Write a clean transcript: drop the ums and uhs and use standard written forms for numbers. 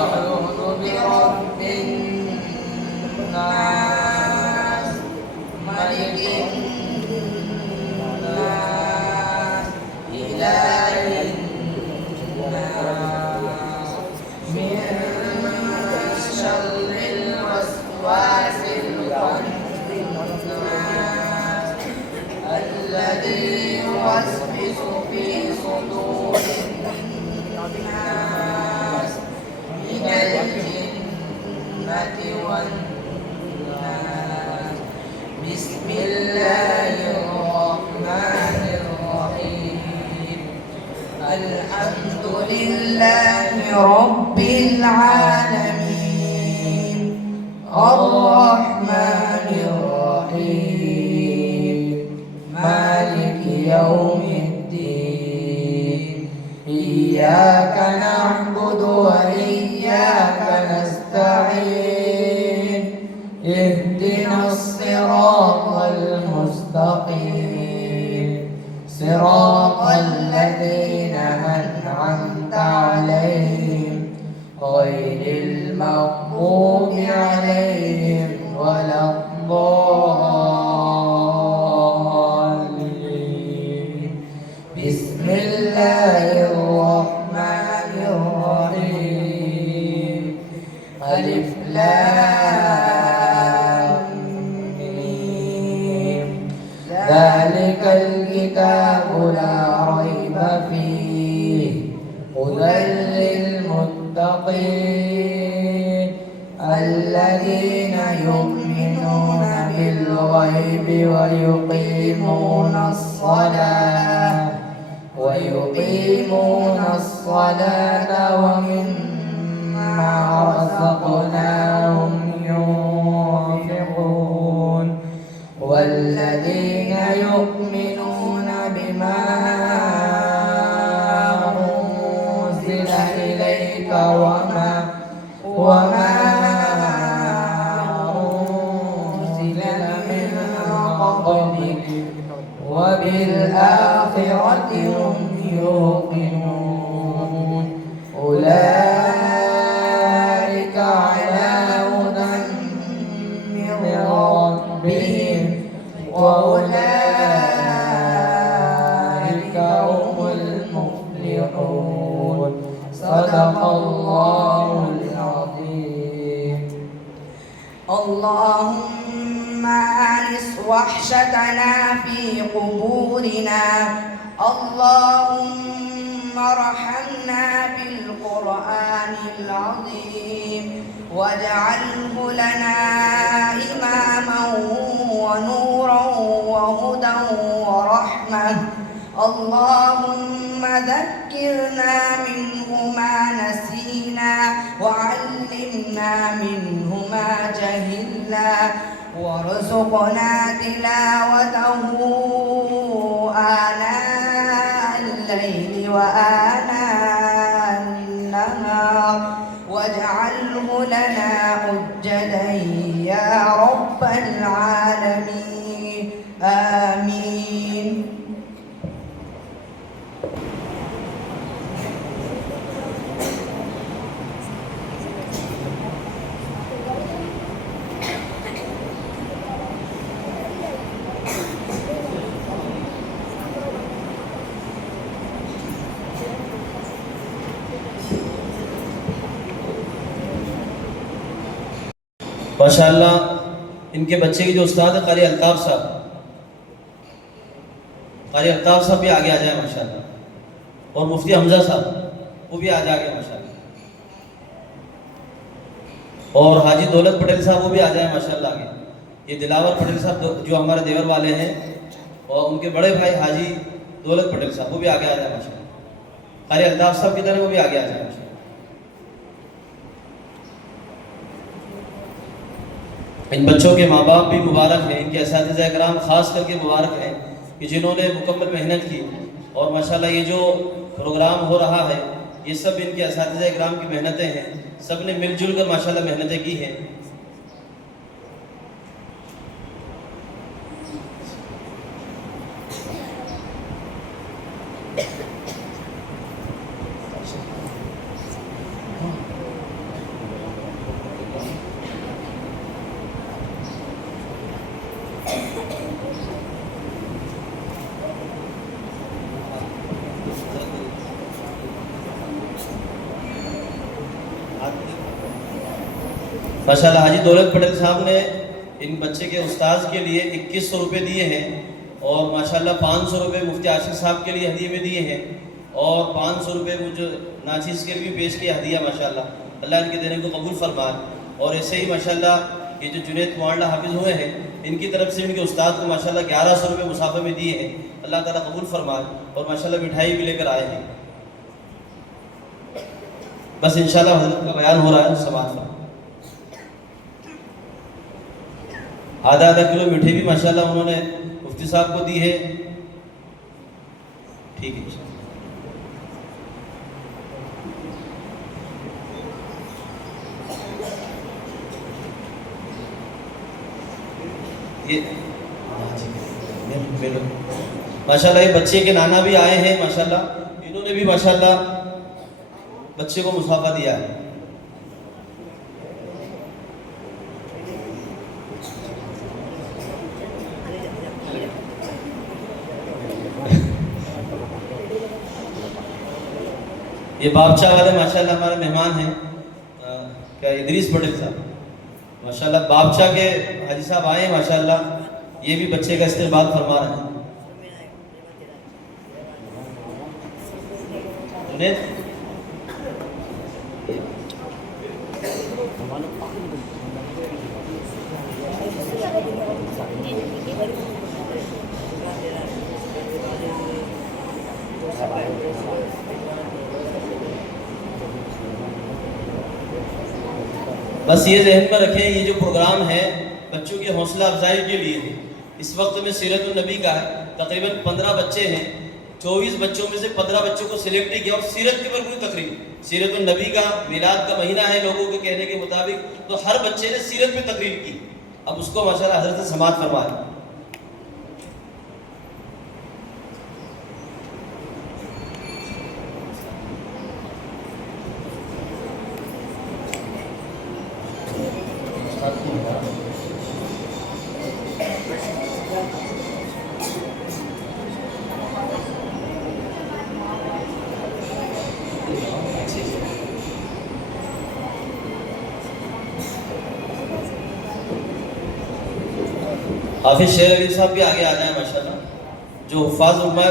أعوذ برب الناس ملك الناس إله الناس من شر الوسواس الخناس الذي يوسوس في صدور الناس من الجنة والناس. بسم الله الرحمن الرحيم. الحمد لله رب العالمين الرحمن الرحيم مالك يوم الدين. إياك نعبد وإياك نستعين. اهدنا الصراط المستقيم صراط الذين أنعمت عليهم غير المغضوب عليهم ولا الضالين. بسم الله الرحمن الرحيم. ألف لام ميم. ذلك الكتاب لا ريب فيه هدى للمتقين الذين يؤمنون بالغيب ويقيمون الصلاة ومما رزقناهم ينفقون والذين يؤمنون بما أنزل إليك وما أنزل من قبلك وبالآخرة هم يوقنون. أولئك على هدى من ربهم وأولئك هم المفلحون. صدق الله العظيم. اللهم آنس وحشتنا في قبورنا. اللهم ارحمنا بالقرآن العظيم واجعله لنا إماما ونورا وهدى ورحمة. اللهم ذكرنا منه ما نسينا وعلمنا منه ما جهلنا وارزقنا تلاوته آناء الليل وآناء النهار واجعله لنا حجة يا رب العالمين. آمين. माशाअल्लाह इनके बच्चे की जो उस्ताद है कारी अल्ताफ साहब भी आगे आ जाए माशाअल्लाह, और मुफ्ती हमजा साहब वो भी आज आ गए माशाअल्लाह, और हाजी दौलत पटेल साहब वो भी आ जाए माशाअल्लाह आगे। ये दिलावर पटेल साहब जो हमारे देवर वाले हैं और उनके बड़े भाई हाजी दौलत पटेल साहब वो भी आगे आ जाए माशाअल्लाह। कारी अल्ताफ साहब की तरह वो भी आगे आ जाए माशाअल्लाह। इन बच्चों के माँ बाप भी मुबारक हैं, इनके असातिज़ा इकराम ख़ास करके मुबारक हैं कि जिन्होंने मुकम्मल मेहनत की, और माशाल्लाह ये जो प्रोग्राम हो रहा है ये सब इनके असातिज़ा इकराम की मेहनतें हैं। सब ने मिलजुल कर माशाल्लाह मेहनतें की हैं। माशाल्लाह हाजी दौलत पटेल साहब ने इन बच्चे के उस्ताद के लिए 2100 रुपये दिए हैं और माशाल्लाह 500 रुपये मुफ्ती आशिक साहब के लिए हदिये में दिए हैं और 500 रुपये मुझे नाचीज़ के लिए भी पेश किया हदिया माशाल्लाह। अल्लाह इनके देने को कबूल फरमाए। और ऐसे ही माशाल्लाह ये जो जुनैद मुआल्ला हाफिज़ हुए हैं इनकी तरफ से इनके उस्ताद को माशाल्लाह 1100 रुपये मुसाफे में दिए हैं। अल्लाह ताला कबूल फरमाए। और माशाल्लाह मिठाई भी लेकर आए हैं। बस इंशाल्लाह हज़रत का बयान हो रहा है समाज का। आधा किलो मीठे भी माशाल्लाह उन्होंने मुफ्ती साहब को दी है। ठीक है। ये माशाल्लाह ये बच्चे के नाना भी आए हैं माशाल्लाह, इन्होंने भी माशाल्लाह बच्चे को मुसाफा दिया है। ये बाबचा वाले माशाल्लाह हमारे मेहमान हैं, क्या इदरीस पटेल साहब माशाल्लाह बाबचा के हाजी साहब आए हैं माशाल्लाह, ये भी बच्चे का इस्तेमाल फरमा रहे हैं। बस ये जहन में रखें, ये जो प्रोग्राम है बच्चों की हौसला अफजाई के लिए है। इस वक्त में सीरत नबी का है, तकरीबन 15 बच्चे हैं, 24 बच्चों में से 15 बच्चों को सिलेक्ट किया और सीरत के ऊपर पूरी तकरीब, सीरत नबी का मिलाद का महीना है लोगों के कहने के मुताबिक, तो हर बच्चे ने सीरत पे तकरीब की। अब उसको माशाल्लाह हज़रत समात फरमाए। हाफिज शेर अली साहब भी आगे आ जाए माशाल्लाह, जो हुफ़ाज़ उम्मा